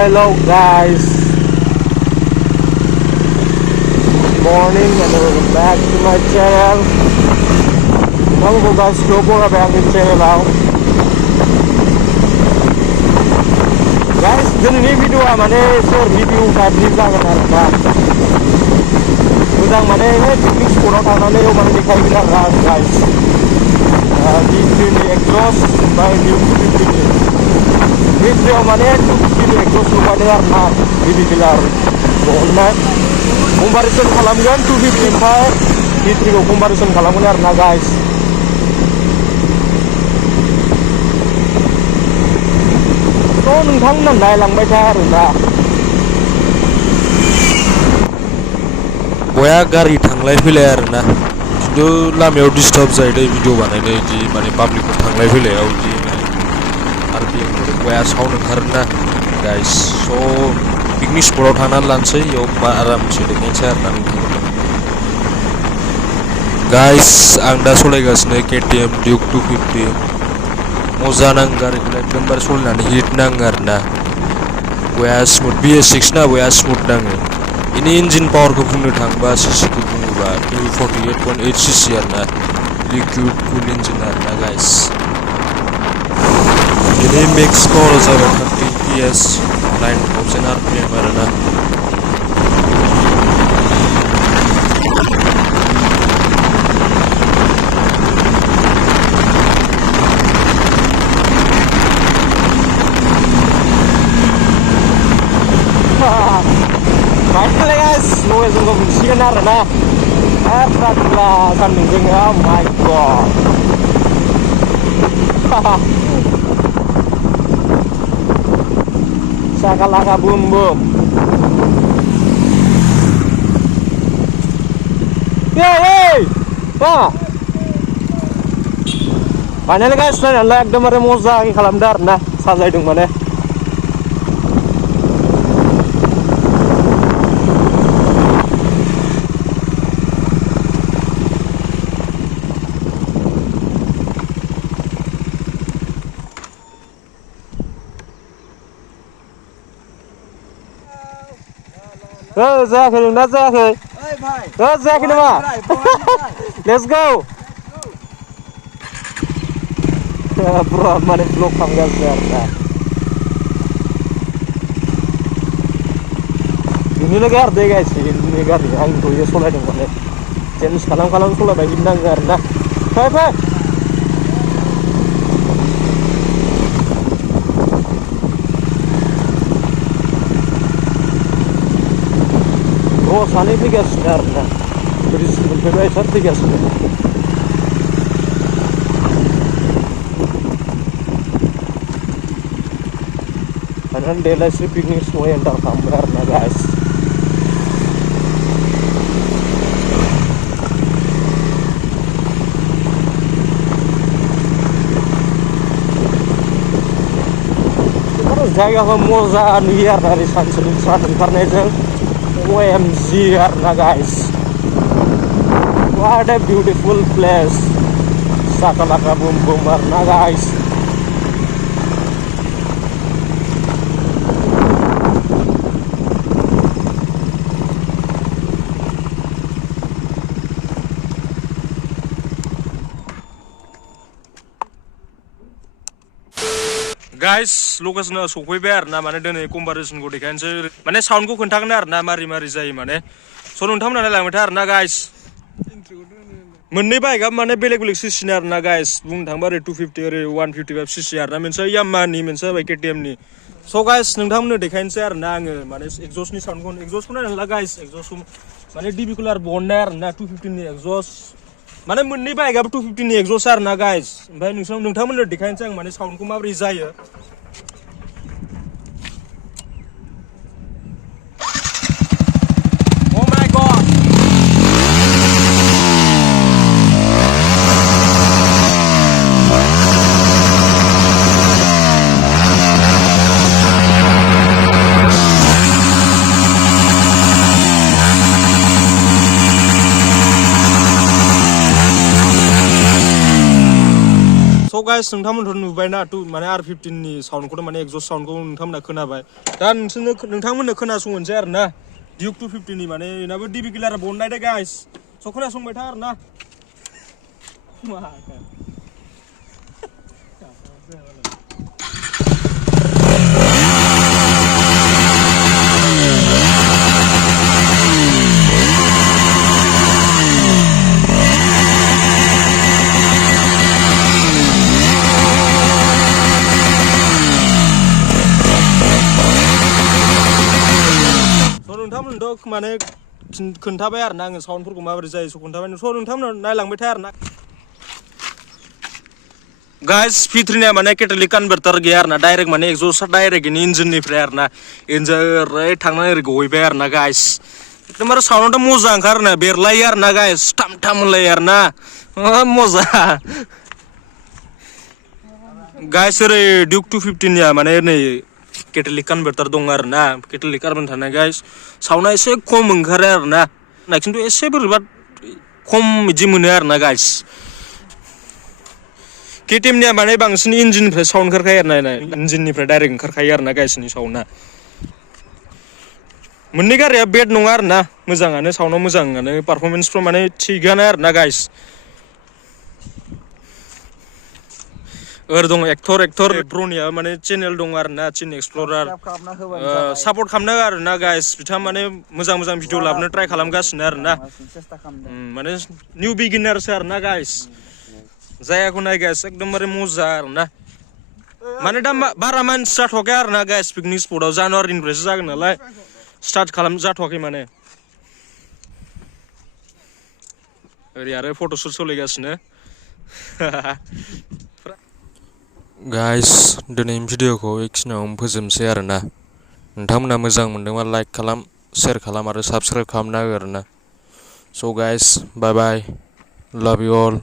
Hello guys, good morning and welcome back to my channel. Welcome guys, coba back di channel aku. Guys, ini video mana share video kali jangan ada. Udah mana ini picnic spot orang mana yang mana dikai kita guys. Di sini exhaust by new picnic. Video mana itu sini exhaust lupa dengar nah ini bilar bohongnya. Comparison खालामगोन 255 G3 comparison खालामगोन आरोना guys. So नोंथांमोना नायलांबाय था आरोना. बया गारि थांलाय फैलाय आरोना खिन्थु लामायाव डिस्टार्ब जायो भिडिअ बानायनो इदि माने पाब्लिकफोर थांलाय फैलायाव इदि आरो बेयाव बया साउन्ड ओंखारोना गाइस स' पिकनिक स्पटआव थांनानै लानोसै इयाव आरामसे देखायनोसै आरोना नोंथांमोननो गाइस आं दा सलायगासिनो KTM Duke 250 मजा नाङो गारिखौ एकदमबारे सलायनानै हिट नाङो आरोना बया स्मुथ BS6 ना बया स्मुथ नाङो ini engine power को बुंनो थाङोबा cc को बुङोबा 248.8 cc आरोना liquid cool engine आरोना गाइस ini max power जाबाय 30 PS 9000 RPM आरोना Finally guys, semua yang gue bersihkan arena. Beratlah kandungnya, oh my god. Sakalaka boom boom. Hey, Finally guys, saya एकदमबारे मजा खालामदों आरोना साजायदों माने. जायाखै नोंना जायाखै जायाखै नामा लेट्स गो ब्र माने ब्लग खालामगासिनो आरोना बिनि लोगो आरो दै गाइस बिनि गारि आं दहाय सलायदों माने चेन्ज खालाम सलायबाय बिदि नाङो आरोना फै सानै फैगासिनो आरोना ब्रिज मोनफैबाय सार फैगासिनो and Delasi picnic spot enter खालामबाय आरोना guys जायगाखौ मजा नुयो आरोना सानसेनि सान ओंखारनायजों OMG arna guys, what a beautiful place. Sakalaka boom boom arna guys. Guys लकेसना सफैबाय आरोना माने दिनै कम्पारिसनखौ देखायनोसै माने साउन्डखौ खोन्थागोन आरोना मारै जायो माने स' नोंथांमोना नायलांबाय था आरोना गाइस मोननै बाइकआ माने बेलेग सिसिनि आरोना गाइस बुंनो थाङोबा ओरै 250 ओरै 155 सिसि आरोना मोनसे यामाहानि मोनसे जाबाय KTM नि स' गाइस नोंथांमोननो देखायनोसै आरोना आङो माने एक्जस्टनि साउन्डखौ नायनानै ला गाइस एक्जस्ट माने DB कुलार बहननाय आरोना 250 नि एक्जस्ट माने मोननै बाइकआबो 250 नि एक्जस्ट आरोना गाइस ओमफ्राय नोंथांमोननो देखायनोसै आं माने साउन्डखौ माबोरै जायो गाइस नोंथांमोनथ' नुबायना माने R15 नि साउन्डखौथ' माने एग्जस्ट साउन्डखौ नोंथांमोना खोनाबाय दा नोंथांमोननो खोनासंहोनोसै आरो ना Duke 250 नि माने बेनाबो DB किलारा बननाय दे गाइस स' खोनासंबाय था आरो ना नोंथांमोनथ' माने खोन्थाबाय आरो ना आङो साउन्डफोरखौ माबोरै जायो स' खोन्थाबाय स' नोंथांमोना नायलांबाय था आरो ना गाइस V3 माने केटालिक कन्भार्टार गैया आरो ना डाइरेक्ट माने एग्जस्टआ डाइरेक्ट इन्जिननिफ्राय आरो ना इन्जिन ओरै थांनानै ओरै गहैबाय आरो ना गाइस एकदमबारे साउन्डआथ' मोजां ओंखारो ना बेरलायो आरो ना गाइस थाम थाम होनलायो आरो ना मोजा गाइस ओरै Duke 250 निया माने नै केटालिक कन्भार्टार दं आरो ना केटालिक कन्भार्टार थानाय गाइस साउन्डआ एसे खम ओंखारो आरो ना खिन्थु एसे बोरैबा खम बिदि मोनो आरो ना गाइस KTM निया माने बांसिन इन्जिननिफ्राय साउन्ड ओंखारखायो आरो ना इन्जिननिफ्राय डाइरेक्ट ओंखारखायो आरो ना गाइसनि साउन्डआ मोननै गारिया बेड नङा आरो ना मोजाङानो साउन्डआव मोजाङानो पारफरमेन्सफ्राव माने थिगानो आरो ना गाइस दं एक्टर प्रनिया माने चेनेल दं आरो ना चिन एक्सप्लरार सापर्ट खालामनो आरो ना गाइस बिथाङा माने मोजां भिडिअ लाबोनो ट्राइ खालामगासिनो आरो ना माने निउ बिगिनारसो आरो ना गाइस जायाखौ नाय गाइस एकदमबारे मोजा आरो ना माने दा बारा मानसि जाथ'वाखै आरो ना गाइस पिकनिक स्पटआव जानुवारिनिफ्रायसो जागोन नालाय स्टार्ट जाथ'वाखै माने ओरै आरो फट'शुट सोलिगासिनो गाइस दिनैनि भिडिअखौ बेखिनियावनो फोजोबनोसै आरो ना नोंथांमोना मोजां मोनदोंबा लाइक खालाम शेयार खालाम आरो साबस्क्राइब खालामना हो आरो ना स' गाइस बाय बाय लाभ इउ अल